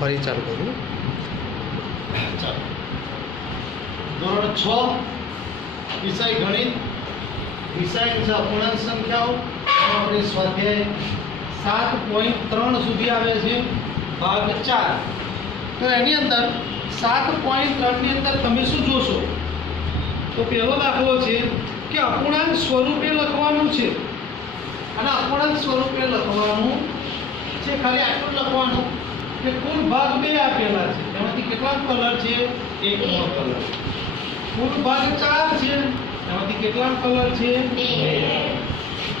ફરી ચાલુ કરું. ચાલો ધોરણ 6 વિષય ગણિત, વિષય છે અપૂર્ણાંક સંખ્યાઓ. આપણે સ્વાધ્યાય 7.3 સુધી આવે છે, ભાગ 4. તો એની અંદર 7.3 ની અંદર તમે શું જોશો? તો પહેલો દાખલો છે કે અપૂર્ણાંક સ્વરૂપે લખવાનું છે, અને અપૂર્ણાંક સ્વરૂપે લખવાનું છે ખાલી આટલું લખવાનું કે કુલ ભાગ 2 આપેલા છે, એમાંથી કેટલા કલર છે? એક નો કલર. કુલ ભાગ 4 છે, એમાંથી કેટલા કલર છે? 2.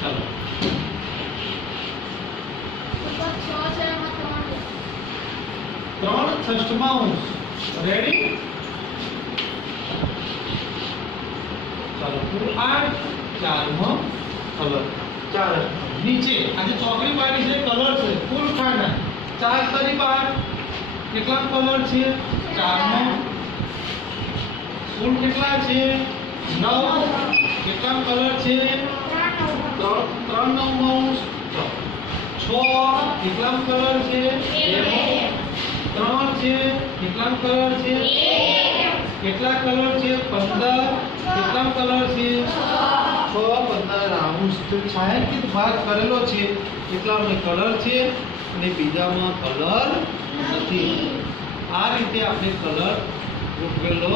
ચાલો ત્રણ છઠ્ઠાંશ. રેડી? ચાલો કુલ 8, 4 નો કલર. 4 નીચે આજે ચોકડી પાડી છે, કલર છે. કુલ ખાના 4 તરી 12, કેટલા કલર છે? 4 નો. કુલ કેટલા છે? 9. કેટલા કલર છે? 3 નો 6. કેટલા કલર છે? 3 છે. કેટલા કલર છે? કેટલા કલર છે? 15. કેટલા કલર છે? 6, 15. આવું છાयांकित ભાગ કરેલો છે એટલામાં કલર છે અને બીજામાં કલર નથી. આ રીતે આપણે કલર ગોઠવેલો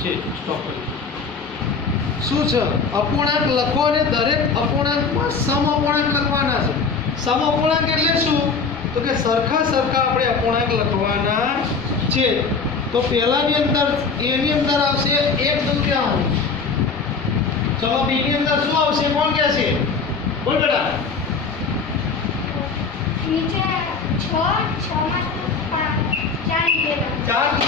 છે. સ્ટોપ કરી. શું છે? અપૂર્ણાંક લખો અને દરેક અપૂર્ણાંકમાં સમઅપૂર્ણાંક લખવાના છે. સમઅપૂર્ણાંક એટલે શું? તો કે સરખા સરખા આપણે અપૂર્ણાંક લખવાના છે. તો પહેલાની અંદર a ની અંદર આવશે 1/2. ચલો b ની અંદર શું આવશે? કોણ કહે છે? બોલ બેટા. નીચે 6 માં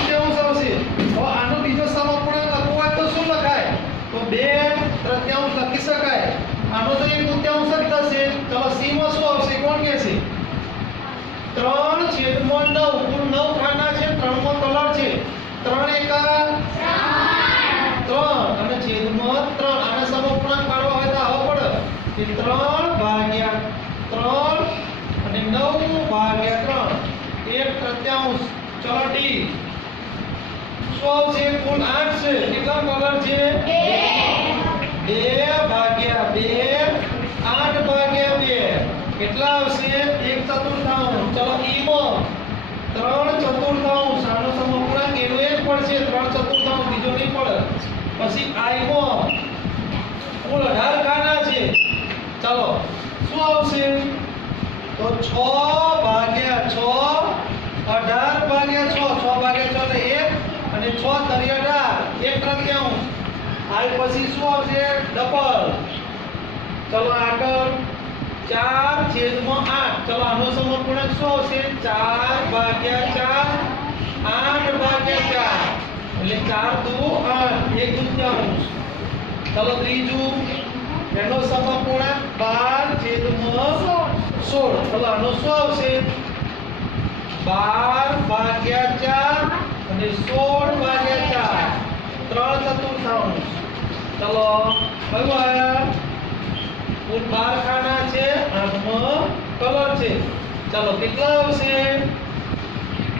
4/3 આવશે. તો આનો બીજો સમઅપૂર્ણાંક લખવો હોય તો શું લખાય? તો 2/3 લખી શકાય. આનો તો 1/2 જ થશે. ચલો c માં શું આવશે? કોણ કહે છે? 3/9. કુલ 9 ખાના છે, 3 માં કલર છે. 3 એકા 3 અને છેદમાં 3. આના સમઅપૂર્ણાંક પાડવા હોય તો આવો પડે કે 3/3 અને 9/3 1/3. ચલો ડી શું આવશે? કુલ 8 છે. કેટલા કલર છે? 2/2 8/2 કેટલા આવશે? 1/4. ચલો ઈ માં 3/4. આનો સમઅપૂર્ણાંક એનો એક પડશે. 3/4 બીજો નહીં પડે. પછી આઈ માં કુલ 18 ખાના છે. ચાલો શું આવશે? તો 6/6 18/6 6/6 ને 1 અને 6 તરી 18 1/3. આઈ પછી શું આવશે? ડબલ. ચલો આગળ 4/8. ચલો આનો સમઅપૂર્ણાંક શું આવશે? 4/4 8/4 એટલે 4 × 2 = 8 1/2. ચલો ત્રીજું એનો સમઅપૂર્ણાંક 12/16. ચલો આનો શું આવશે? 12/4 અને 16/4 3/4. ચલો કયું આયા? કુલ 12 ખાના છે, 8માં કલર છે. ચલો કેટલા આવશે?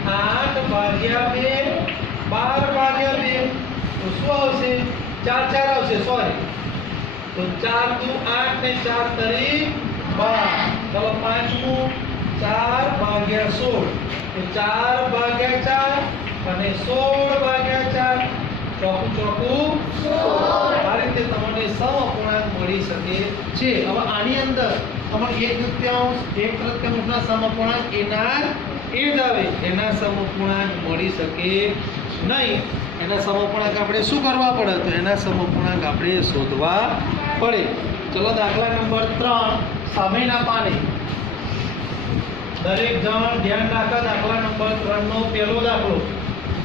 8/2 12/2 તો શું આવશે? 4 આવશે. સોરી, તો 4 × 8 ને 4 તરી 12. ચલો પાંચમું 4/16 તો 4/4 અને 16/4 ચોકું 16. આ રીતે તમને સમઅપૂર્ણાંક મળી શકે છે. હવે આની અંદર તમારે 1/3 ના સમઅપૂર્ણાંક એના એ જ આવે. એના સમઅપૂર્ણાંક મળી શકે નહીં. એના સમઅપૂર્ણાંક આપણે શું કરવા પડે? તો એના સમઅપૂર્ણાંક આપણે શોધવા પડે. ચલો દાખલા નંબર 3 સામેના પાને. દરેક જણ ધ્યાન રાખો. દાખલા નંબર 3 નો પહેલો દાખલો.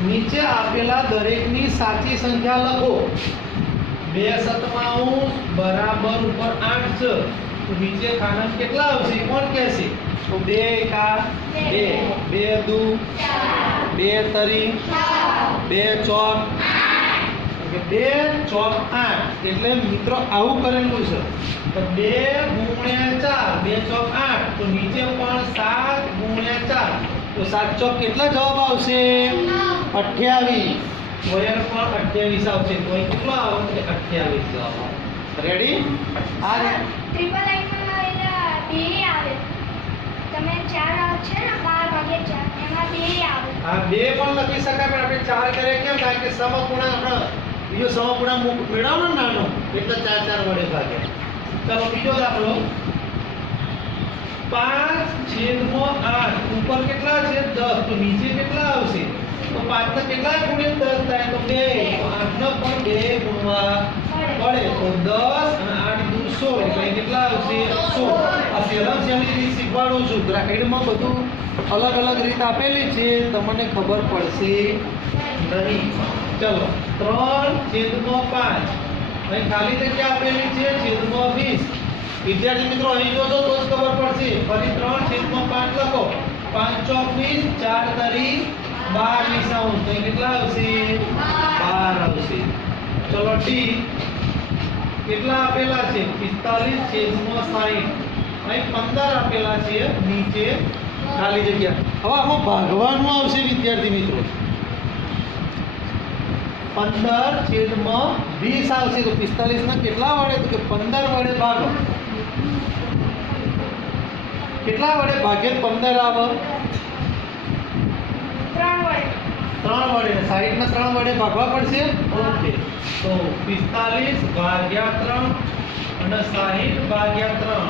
નીચે આપેલા દરેકની સાચી સંખ્યા લખો. 2/7 બરાબર ઉપર 8 છે. તો નીચે ખાના કેટલા આવશે? કોણ કહેશે? તો 2 એકા 2 2 2 તરી 2 ચોક 2 ચોક 8. એટલે મિત્રો આવું કરેલું છે. તો 2 × 4 2 ચોક 8. તો નીચે પણ 7 × 4 તો 7 ચોક કેટલા જવાબ આવશે? 28. તો અહીંયા પણ 28 આવશે. તો અહીં કેટલો આવે? 28 જવાબ આવે. રેડી? આ ટ્રિપલ લાઈનમાં એના બે આવે. તમે 4 છે ને 12 ભાગ્યા 4 એમાં બે આવે. આ બે પણ લખી શકાય, પણ આપણે 4 કરીએ કેમ? કારણ કે સમઅપૂર્ણાંક આપણે બીજો સમઅપૂર્ણાંક મેળવવાનો ને નાનો, એટલે 4 વડે ભાગે. ચાલો બીજો દાખલો. 5/8 ઉપર કેટલા છે? 10. તો નીચે કેટલા આવશે? તો 5 ને કેટલા ગુણ્યા 10 થાય? તો 2. તો 8 ને પણ 2 ગુણવા પડે. તો 10 અને 8 દુ 16. એટલે અહીં કેટલા આવશે? 16. આ સહેલામ સહેલી રીત શીખવાડું છું. ગ્રાફિકમાં બધું અલગ અલગ રીત આપેલી છે, તમને ખબર પડશે નહીં. ચલો 3/5. અહીં ખાલી જગ્યા આપેલી છે છેદમાં 20. વિદ્યાર્થી મિત્રો અહીં જોજો તો જ ખબર પડશે. ફરી 3/5 લખો. 5 ચોક 20, 4 તરી 12 નિશાન. તો કેટલા આવશે? 12 આવશે. ચલો ડી. કેટલા આપેલા છે? 45/60. અહીં 15 આપેલા છે નીચે ખાલી જગ્યા. હવે આમાં ભાગવાનું આવશે વિદ્યાર્થી મિત્રો. 15/20 આવશે. તો 45 ના કેટલા વડે? તો કે 15 વડે ભાગો. કેટલા વડે ભાગે? 15 આવે. 3 વડે. 3 વડે. 60 ના 3 વડે ભાગવા પડશે. ઓકે. તો 45/3 અને 60/3.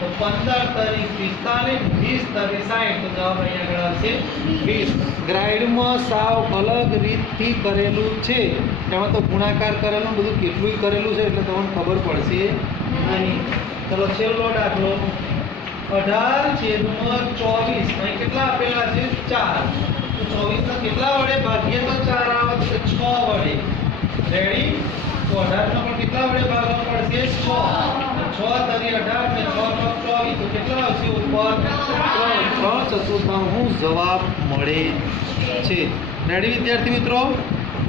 તો 15 તરી 45, 20 તરી 60. તો જવાબ અહીંયા આગળ આવશે 20. ગ્રાઇડમાં સાવ અલગ રીતથી કરેલું છે. તેમાં તો ગુણાકાર કરેલું બધું કેટલું કરેલું છે એટલે તમને ખબર પડશે નહીં. ચલો છેલ્લો દાખલો. 18/24. અહીં કેટલા આપેલા છે? 4. તો 24 ના કેટલા વડે ભાગીએ તો 4 આવે? તો 6 વડે. રેડી? તો 18 નો પણ કેટલા વડે ભાગવા પડશે? 6. 6 તરી 18 ને 6 ચોક 24. તો કેટલા આવશે ઉપર? 3/4 જવાબ મળે છે. રેડી વિદ્યાર્થી મિત્રો?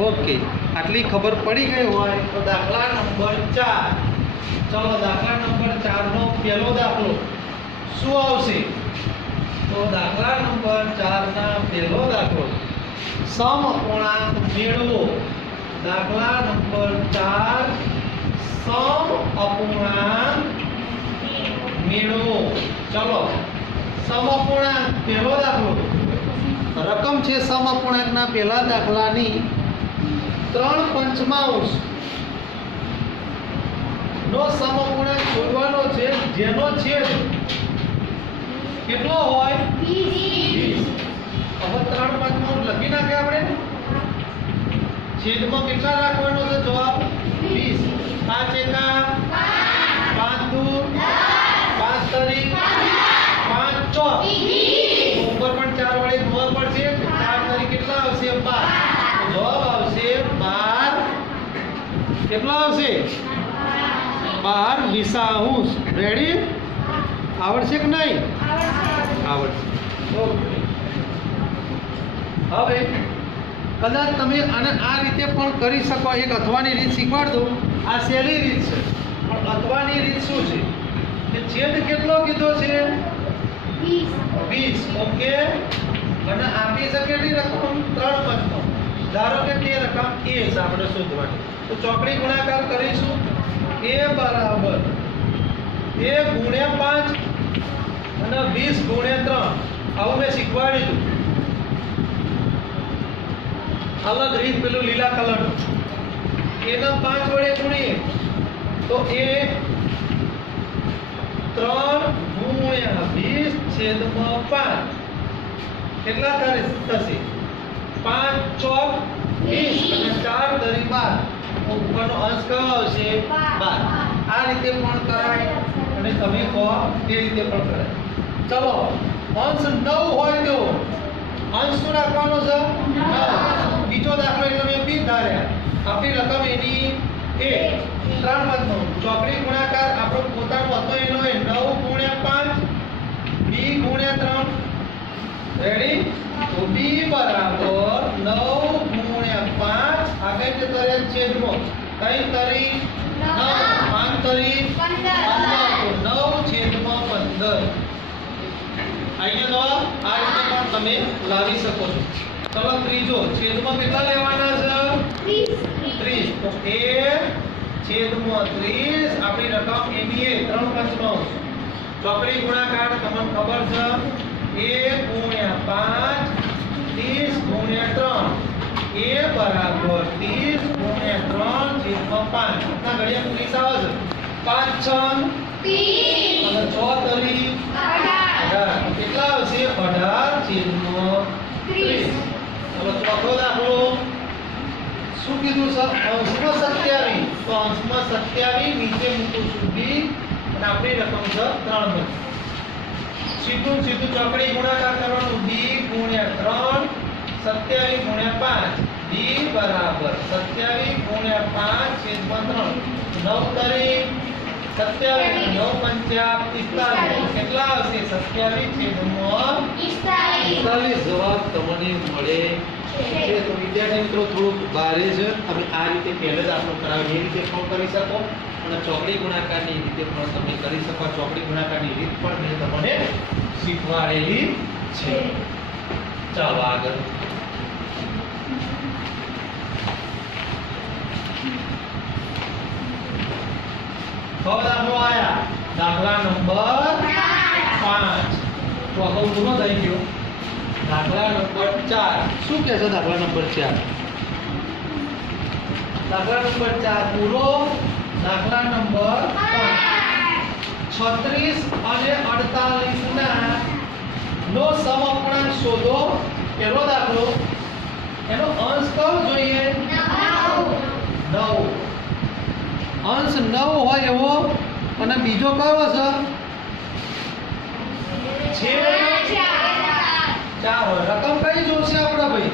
ઓકે. આટલી ખબર પડી ગઈ હોય તો દાખલા નંબર 4. ચલો દાખલા નંબર 4 નો પહેલો દાખલો શું આવશે? તો દાખલા નંબર 4 ના પહેલો દાખલો સમઅપૂર્ણાંક મેળવો. દાખલા નંબર 4 સમઅપૂર્ણાંક મેળવો. ચલો સમઅપૂર્ણાંક પહેલો દાખલો. રકમ છે સમઅપૂર્ણાંકના પહેલા દાખલાની 3/5 નો સમઅપૂર્ણાંક શોધવાનો છે, જેનો છેદ કેટલો હોય? 20. હવે 3/5 લખી નાખે આપણે. છેદમાં કેટલા રાખવાનો છે? જવાબ 20. 5 એકા 5 દુ 5 તરી 5 ચોક. ઉપર પણ 4 વડે ગુણવા પડશે. 4 તરી કેટલા આવશે? 12. તો જવાબ આવશે 12. કેટલો આવશે? 12/20. રેડી? આવડશે કે નહીં? આવડશે. ઓકે. હવે કદાચ તમે આને આ રીતે પણ કરી શકો. એક અથવાની રીત શીખવાડ દો. આ સહેલી રીત છે, પણ અથવાની રીત શું છે? કે છેદ કેટલો કીધો છે? 20. ઓકે. અને આપી શકેલી રકમ 3/5. ધારો કે તે રકમ a છે આપણે શોધવાની. તો ચોકડી ગુણાકાર કરીશું. a બરાબર a ગુણ્યા 5 અને 20 ગુણ્યા 3. આવું મેં શીખવાડી દીધું. અલગ રીત પેલું લીલા કલરનું. એના 5 વડે ગુણીએ તો એ 3/20/5 કેટલા થશે? 5 ચોક 20 અને 4 તરી 12. ઉપરનો અંશ કયો આવશે? 12. આ રીતે પણ કરાય અને તમે કહો તે રીતે પણ કરાય. ચલો અંશ 9 હોય તો અંશ શું રાખવાનો છે? 9. બીજો દાખલો એટલે મેં 20 ધાર્યા. આપણી રકમ એની 1. 3/5 ચોકડી ગુણાકાર આપણો પોતાનો હતો એનો 9 ગુણ્યા 5 b ગુણ્યા 3. રેડી? તો b બરાબર 9 ગુણ્યા 5. આગળ જતો રહે છેદમાં 3 તરી 9 5 તરી 15. તો 9/15. અહીંયા જવાબ આ રીતે પણ તમે લાવી શકો છો. ચલો ત્રીજો છેદમાં કેટલા લેવાના છે? 30. તો a છેદમાં 30 આપણી રકમ એની એ 3/5. ચોકડી ગુણાકાર તમને ખબર છે 1 * 5 30 * 3 a બરાબર 30 * 3 છેદમાં 5. કેટલા ઘડિયા 30 આવે છે? 5 6 અને 6 તરી 18. કેટલા આવશે? 18 છેદમાં 30. ચલો ચોથો દાખલો શું કીધું છે? અંશમાં 27. તો અંશમાં 27 નીચે મૂકો સુધી અને આપણી રકમ છે 3 બની. સીધું સીધું ચોકડી ગુણાકાર કરવાનું b * 3 27 * 5 b બરાબર 27 * 5 છેદમાં 3 9 તરી 27 9 પંચા 45. કેટલા આવશે? 27 છેદમાં 45 જવાબ તમને મળે છે. તો વિદ્યાર્થી મિત્રો થોડુંક ભારે છે. તમે આ રીતે પહેલા જ આપણો કરાવી એ રીતે પણ કરી શકો અને ચોકડી ગુણાકારની રીતે પણ તમે કરી શકો. ચોકડી ગુણાકારની રીત પણ મેં તમને શીખવાડેલી છે. ચાલો આગળ. હવે દાખલો આયા દાખલા નંબર 5. ચોથો પૂરો થઈ ગયો. દાખલા નંબર 4 શું કહે છે? દાખલા નંબર 4 દાખલા નંબર 4 પૂરો. દાખલા નંબર 36 અને 48 ના નો સમઅપૂર્ણાંક શોધો. પહેલો દાખલો એનો અંશ કયો જોઈએ? 9. અંશ 9 હોય એવો અને બીજો કયો છે? છેદ 4 હોય. રકમ કઈ જોશે આપણે ભાઈ?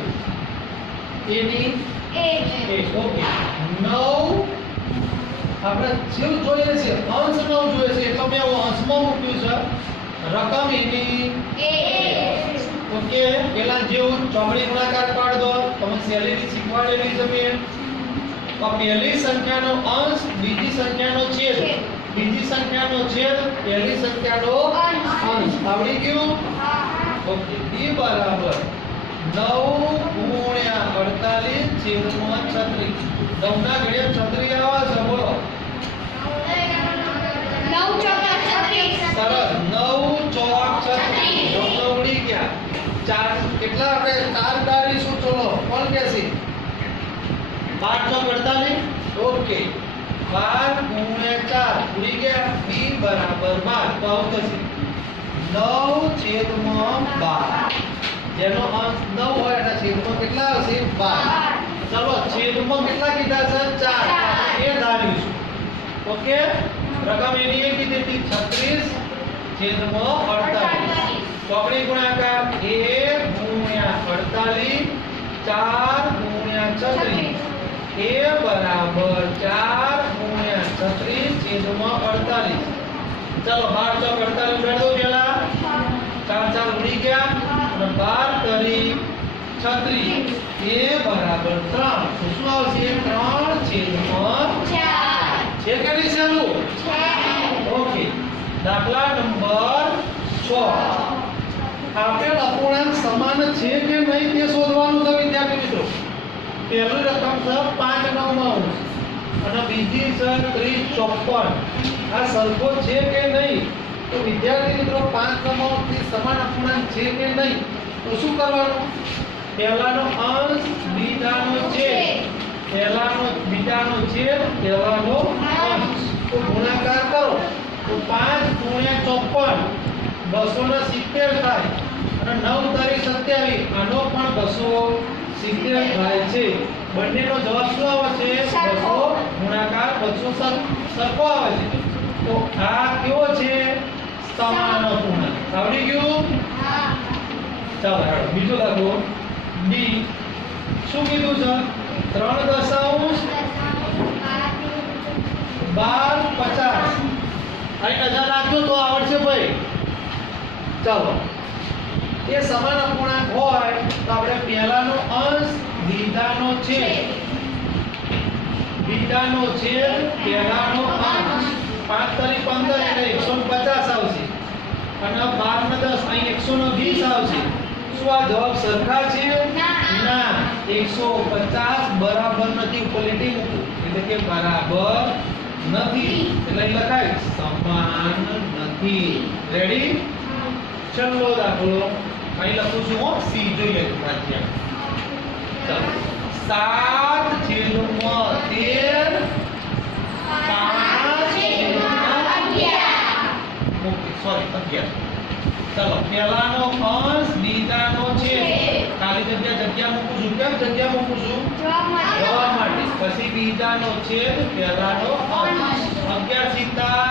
એની ઓકે 9 આપણે જેવ જોઈએ છે અંશ 9 જોઈએ છે એટલે મેં અંશમાં મૂક્યું છે. રકમ એની ઓકે. પેલા જેવું ચોકડી ગુણાકાર પાડ દો. તમે સેલેરી શીખવાડેલી છે મેં. તો પહેલી સંખ્યાનો અંશ બીજી સંખ્યાનો છેદ, બીજી સંખ્યાનો છેદ પહેલી સંખ્યાનો અંશ. આવડી ગયું? ઓકે. b બરાબર 9 * 48 છેદમાં 36. 9 ના ઘડિયા 36 આવે છે. બોલો 9 ચોક 36. સરસ. 9 ચોક 36. 9 ઉડી ગયા. 4 કેટલા આપણે 4 ડારીશું? ચલો કોણ કહેશે? 5 ચોક 48. ઓકે. 12 * 4 ઉડી ગયા. b બરાબર 12. તો આવું થશે 9 છેદમાં 12. જેનો અંશ 9 હોય એના છેદમાં કેટલા આવશે? 12. ચલો છેદમાં કેટલા કીધા છે? 4. એ ધારીશું. ઓકે. રકમ એની એ કીધી હતી 36 છેદમાં 48. ચોકડી ગુણાકાર 1 * 48 4 * 36. a બરાબર 4 * 36 છેદમાં 48. ચલો 12 ચોક 48 ઉડાડ દો પેલા. 4 4 ઉડી ગયા અને 12 તરી 36. a બરાબર 3. તો શું આવશે? 3 છેદમાં 4. છે કે નહીં સહેલું? ઓકે. દાખલા નંબર 6. આપેલ અપૂર્ણાંક સમાન છે કે નહીં તે શોધવાનું છે વિદ્યાર્થી મિત્રો. પહેલી રકમ છે 5/9 અને બીજી છે 30/54. આ સરખો છે કે નહીં? તો વિદ્યાર્થી મિત્રો 5/9 થી સમાન અપૂર્ણાંક છે કે નહીં તો શું કરવાનું? પહેલાનો અંશ બીજાનો છેદ, પહેલાનો બીજાનો છેદ પહેલાનો અંશ. તો ગુણાકાર કરો તો 5 * 54 270 થાય અને 9 તારી 27 આનો પણ 270 થાય છે. બંનેનો જવાબ શું આવે છે? 200 ગુણાકાર 200 સરખો આવે છે. તો આ કેવો છે? સમાન અપૂર્ણાંક. આવડી ગયું? ચાલો હેડો બીજો દાખલો. d શું કીધું છે? 3 દશાંશ 12 50. અહીં નજર રાખજો તો આવડશે ભાઈ. ચાલો એ સમાન અપૂર્ણાંક હોય તો આપણે પહેલાનો અંશ બીજાનો છેદ, બીજાનો છેદ પહેલાનો અંશ. 5 તરી 15 એટલે 150 આવશે અને 12 ને 10 અહીં 120 આવશે. શું આ જવાબ સરખા છે? ના. ના. 150 બરાબર નથી. ઉપર લીટી મૂકો એટલે કે બરાબર નથી. એટલે અહીં લખાય સમાન નથી. રેડી? છેલ્લો દાખલો અહીં લખું છું હું સી જોઈએ વાંચ્યા. ચાલો 7/13 સોરી 11. ચાલો પહેલાનો અંશ બીજાનો છેદ ખાલી જગ્યા મૂકું છું. કેમ જગ્યા મૂકું છું? જવાબ માટે. પછી બીજાનો છેદ પહેલાનો અંશ. 11 સીતા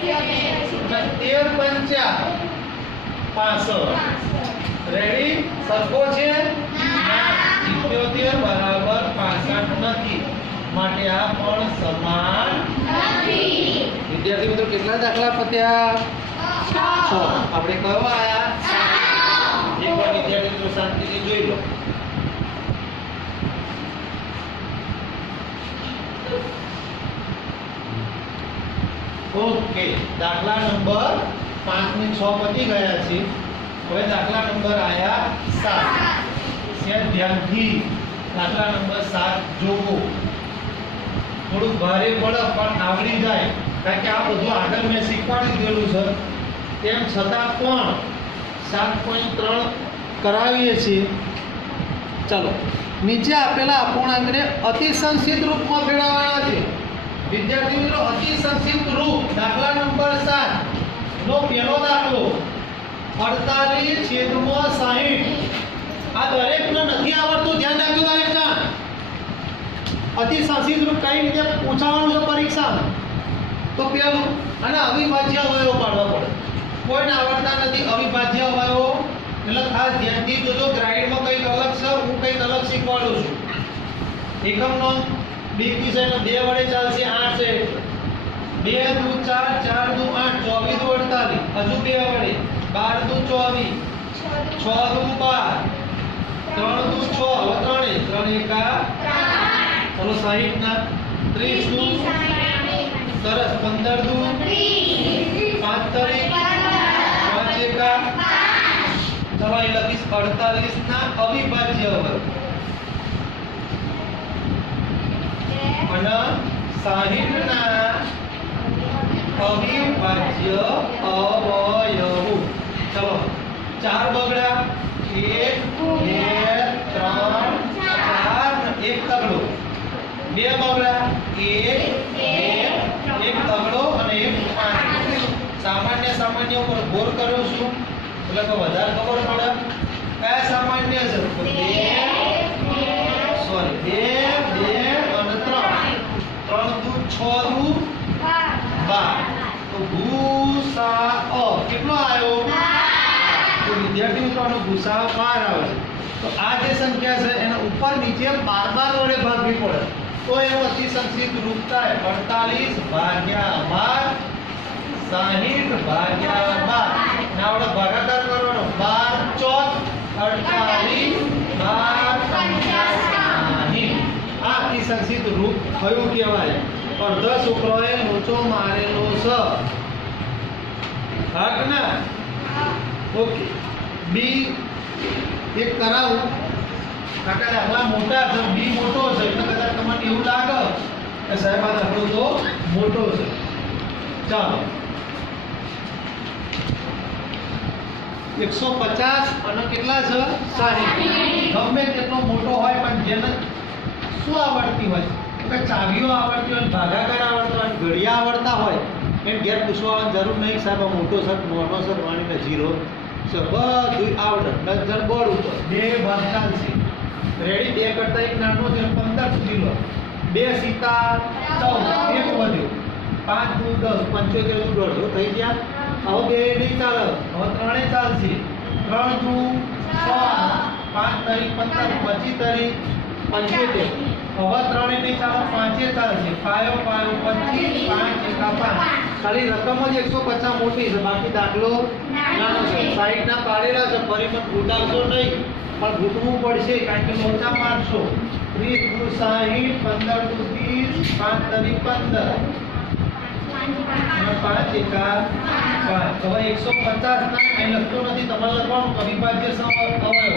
13 પંચા 65. રેડી? સરખો છે? ના. 77 બરાબર 65 નથી. માટે આ પણ સમાન નથી. વિદ્યાર્થી મિત્રો કેટલા દાખલા પત્યા? 6. આપણે કયો આયા? એકવાર વિદ્યાર્થી મિત્રો શાંતિથી જોઈ લો. ઓકે, દાખલા નંબર 5 ને 6 પતી ગયા છે. હવે દાખલા નંબર આયા 7. છે ધ્યાનથી દાખલા નંબર 7 જોવો. થોડું ભારે પડે પણ આવડી જાય કારણ કે આ બધું આગળ મેં શીખવાડી દીધેલું છે. તેમ છતાં પણ 7.3 કરાવીએ છીએ. ચાલો નીચે આપેલા અપૂર્ણાંકને અતિ સંક્ષિપ્ત રૂપમાં ફેરવવાના છે. વિદ્યાર્થી મિત્રો અતિ સંક્ષિપ્ત રૂપ દાખલા નંબર 7 નો પહેલો દાખલો 48/60. આ દરેકને નથી આવડતું, ધ્યાન રાખજો દરેક જણ. અતિ સંક્ષિપ્ત રૂપ કઈ રીતે પૂછાવાનું છે પરીક્ષામાં? તો પેલું અને અવિભાજ્ય અવયવો પાડવા પડે. કોઈને આવડતા નથી અવિભાજ્ય અવયવો એટલે ખાસ ધ્યાનથી જોજો. ગ્રાઇડમાં કંઈક અલગ છે, હું કંઈક અલગ શીખવાડું છું. એકમનો બી વિષય 2 વડે ચાલશે 8 છે. 2 દુ 4 4 દુ 8 24 દુ 48 હજુ 2 વડે 12 દુ 24 6 દુ 12 3 દુ 6 હવે 3 એકા ચલો 60 ના 30 દુ સરસ 15 દુ 5 તારીખ 5 એકા ચલો અહીં લખીશ 48 ના અવિભાજ્ય અવયવ અને 60 ના અવિભાજ્ય અવયવો. ચલો 4 બગડા 1 2 3 4 એક તગડો. 2 બગડા 1 2 એક તગડો અને એક પાંચ. સામાન્ય ઉપર ગોર કરું છું એટલે કે વધારે ખબર પડે. કયા સામાન્ય છે? 2 અને 3 3 દુ 6 દુ 12. તો ગુસાઅ કેટલો આવ્યો? તો વિદ્યાર્થી મિત્રો આનો ગુસાઅ 12 આવે છે. તો આ જે સંખ્યા છે એને ઉપર નીચે 12 વડે ભાગવી પડે તો એનો અતિ સંક્ષિપ્ત રૂપ થાય 48/12 60/12. ના આપણે ભાગાકાર કરવાનો 12 ચોક 48 12 આ અતિ સંક્ષિપ્ત રૂપ કયું કહેવાય? અર્ધ શુક્રએ લોચો મારેલો છે. હક ના? ઓકે. બી એક કરાવું કાકા દાખલા મોટા છે, બી મોટો છે એટલે કદાચ તમને એવું લાગે કે સાહેબ આ દાખલો તો મોટો છે. ચાલો 150 અને કેટલા છે? 60. ગમે તેટલો મોટો હોય પણ જેને શું આવડતી હોય કે ચાવીઓ આવડતી હોય, ભાગાકાર આવડતો હોય, ઘડિયા આવડતા હોય એમ ઘેર પૂછવાની જરૂર નહીં સાહેબ આ મોટો છે નાનો છે વાણીને 0 છે બધું આવડે. નજર બોર્ડ ઉપર 2 ભાગ ચાલશે. રેડી? 2 કરતા એક નાનો છે 15 સુધી લો. 2 સીતા 14 એક વધ્યો 5 દુ 10 75 દુ 150 થઈ ગયા. હવે 2 નહીં ચાલે હવે 3 ચાલશે. 3 દુ 6 5 તારીખ 15 25 તારીખ 75 હવે 3 નહીં ચાલે 5 ચાલશે. 5 5 25 5 એકા 5. ખાલી રકમ જ 150 મોટી છે બાકી દાખલો નાનો છે. 60 ના પાડેલા છે પરિમત ભૂટાવશો નહીં પણ ભૂટવું પડશે કારણ કે મોટા મારશો. 30 દુ 60 15 દુ 30 5 તારીખ 15 5 એકા 5. હવે 150 ના અહીં લખતો નથી તમારે લખવાનું અવિભાજ્ય અવયવ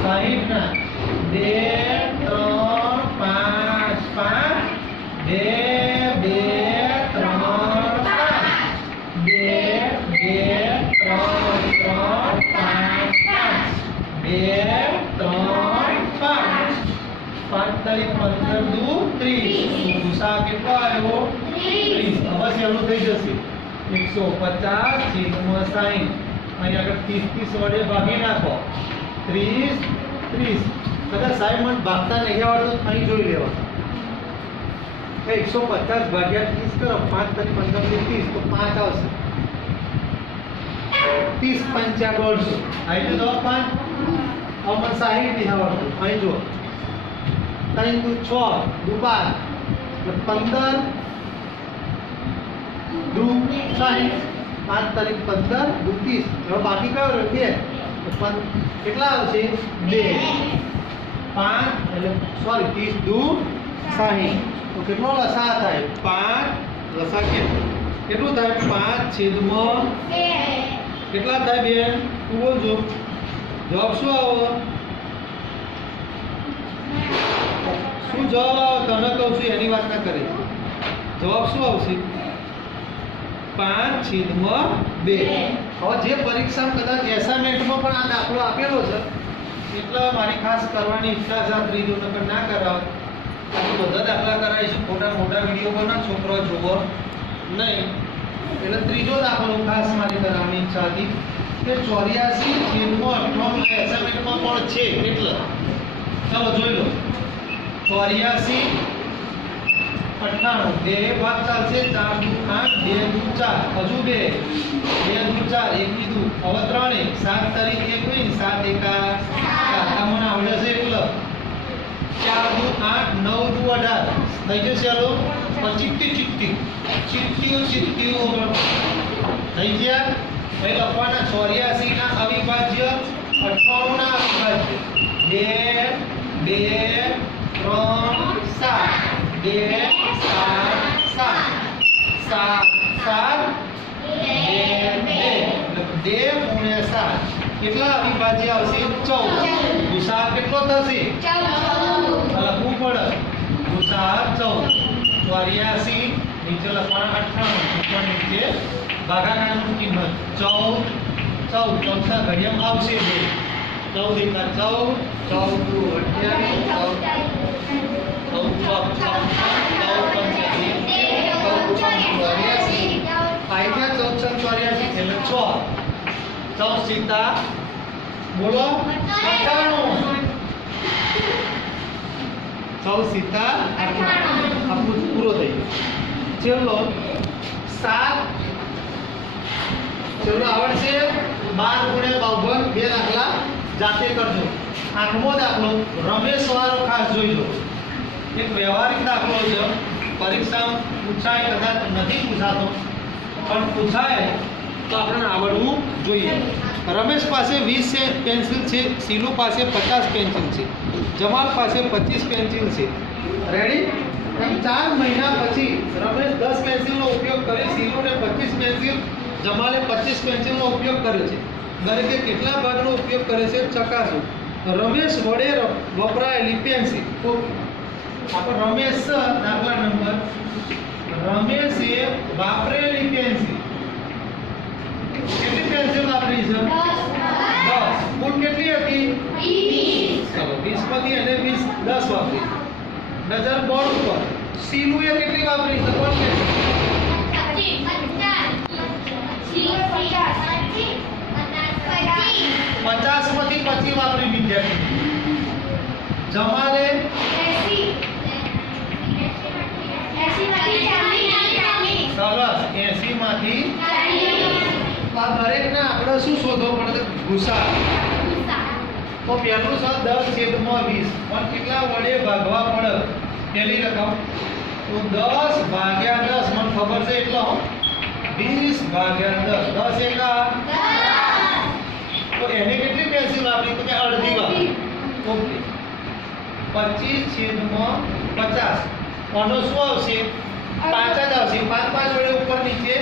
60 ના 2 3 5 5 2 2 3 5 2 2 3 3 5 5 2 3 5 5 તારીખ 15 દુ 30 ગુસા કેટલો આવ્યો 30 હવે સહેલું થઈ જશે 150 છેદમાં 60 અહીં આગળ 30 30 વડે ભાગી નાખો 30 30 કદાચ સાહેબ મને ભાગતા નહીં આવડતું અહીં જોઈ લેવા 150 ભાગ્યા 30 કરો 5 તારીખ 15 30 તો 5 આવશે 30 પંચા 150 અહીં તો 5 હવે મને 60 નહીં આવડતું અહીં જો 3 દુ 6 દુ 12 એટલે 15 દુ 60 5 તારીખ 15 દુ 30 હવે બાકી કયો રહ્યો 2 તો કેટલા આવશે 2 5 એટલે સોરી 30 દુ 60 તો કેટલો લસા થાય 5 લસા કેટલું થાય 5 છેદમાં 2 કેટલા થાય બેન તું બોલજો જવાબ શું આવો શું જવાબ તને કહું છું એની વાત ના કરે જવાબ શું આવશે 5 છેદમાં 2 હવે જે પરીક્ષા કદાચ એસાઇનમેન્ટમાં પણ આ દાખલો આપેલો છે એટલે મારી ખાસ કરવાની ઈચ્છા છે ત્રીજો નંબર ના કરાવ તો બધા દાખલા કરાવીશું મોટા મોટા વિડીયો બનાવ છોકરો જોવો નહીં એટલે ત્રીજો દાખલો ખાસ મારી કરાવવાની ઈચ્છા હતી કે 84 છેદમાં 58 એસાઇનમેન્ટમાં પણ છે એટલે ચાલો જોઈ લો 84 98 બે ભાગ ચાલશે 4 દુ 8 2 દુ 4 હજુ 2 2 દુ 4 1 દુ હવે 3 7 તારીખ 21 7 એકા 7 તમને આવડે છે એટલે 4 દુ 8 9 દુ 18 થઈ જશે હાલો ચિત્તી ચિત્તી ચિત્તીઓ ચિત્તીઓ થઈ ગયા હવે લખવાના 84 ના અવિભાજ્ય 98 ના અવિભાજ્ય 2 2 3 7 2 7 7 2 ગુણ્યા 7 કેટલા અવિભાજ્ય આવશે 14 ગુસા કેટલો થશે 14 લખવું પડે ગુસા 14 84 નીચે લખવાના 98 ઉપર નીચે ભાગાકારની કિંમત 14 ચોથા ઘડિયામાં આવશે 2 14 એકા 14 સીતા બોલો 98 સીતા 98 આપણું પૂરો થઈ ગયો ચલો 7 ચલો આવડશે 12 ગુણ્યા 52 બે દાખલા જાતે કરજો આઠમો દાખલો રમેશ વાળો ખાસ જોઈજો એક વ્યવહારિક દાખલો છે પરીક્ષામાં પૂછાય કદાચ નથી પૂછાતો પણ પૂછાય તો આપણને આવડવું જોઈએ રમેશ પાસે 20 પેન્સિલ છે સીલુ પાસે 50 પેન્સિલ છે જમાલ પાસે 25 પેન્સિલ છે રેડી 4 મહિના પછી રમેશ 10 પેન્સિલનો ઉપયોગ કરે સીલુને 25 પેન્સિલ જમાલે 25 પેન્સિલનો ઉપયોગ કરે છે દરેકે કેટલા ભાગનો ઉપયોગ કરે છે ચકાસો રમેશ વડે વપરાયેલી પેન્સિલ આપણે રમેશ દાખલા નંબર રમેશે વાપરેલી પેન્સિલ કેટલી પેન્સિલ વાપરી છે 10 કુલ કેટલી હતી 20 ચલો 20 માંથી એને 20 10 વાપરી નજર બોર્ડ ઉપર સીલુએ કેટલી વાપરી છે કોણ કે 50 માંથી 25 વાપરી વિદ્યાર્થી જમાલે 80 માંથી 40 આ દરેકના આપણે શું શોધવો પડે ગુસા તો પહેલું છે 10 છેદમાં 20 પણ કેટલા વડે ભાગવા પડે પહેલી રકમ તો 10 ભાગ્યા 10 મને ખબર છે એટલો 20 ભાગ્યા 10 10 એકા 10 તો એને કેટલી પેન્સિલ વાપરી તો કે અડધી વાપરી ઓકે 25 છેદમાં 50 આનો શું આવશે 5 જ આવશે 5 5 વડે ઉપર નીચે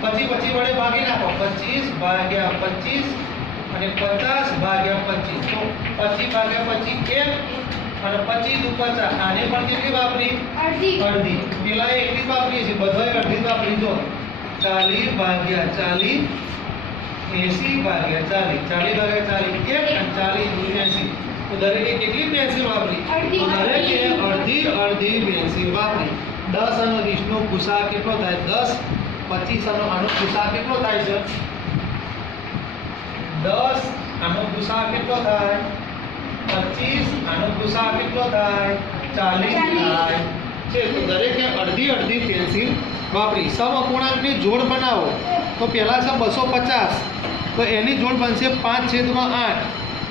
25 વડે ભાગી નાખો 25 ભાગ્યા 25 અને 50 ભાગ્યા 25 તો 25 ભાગ્યા 25 1 અને 25 દુ 50 આને પણ કેટલી વાપરી અડધી અડધી પેલા એટલી જ વાપરીએ છીએ બધાય અડધી જ વાપરી જો 40 ભાગ્યા 40 80 ભાગ્યા 40 ભાગ્યા 40 1 અને 40 દુ 80 તો દરેકે કેટલી પેન્સિલ વાપરી અડધી. તો દરેકે અડધી પેન્સિલ વાપરી 10 અને 20 નો ગુસા કેટલો થાય 10 25 અને આનો ગુસા કેટલો થાય છે 10 આનો ગુસા કેટલો થાય 25 આનો ગુસા કેટલો થાય 40 થાય છે તો દરેકે અડધી પેન્સિલ વાપરી સમઅપૂર્ણાંકની જોડ બનાવો તો પહેલા છે 250 તો એની જોડ બનશે 5/8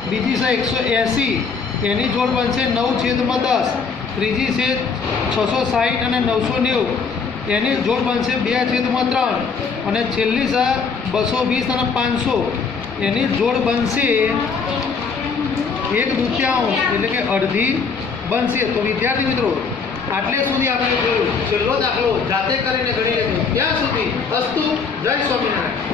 બીજી છે 180 એની જોડ બનશે 9/10 ત્રીજી છે 660 અને 990 એની જોડ બનશે 2/3 અને છેલ્લી છે 220 અને 500 એની જોડ બનશે 1/2 એટલે કે અડધી બનશે તો વિદ્યાર્થી મિત્રો આટલે સુધી આપણે જોયું છેલ્લો દાખલો જાતે કરીને ગણી લેજો ત્યાં સુધી અસ્તુ જય સ્વામિનારાયણ.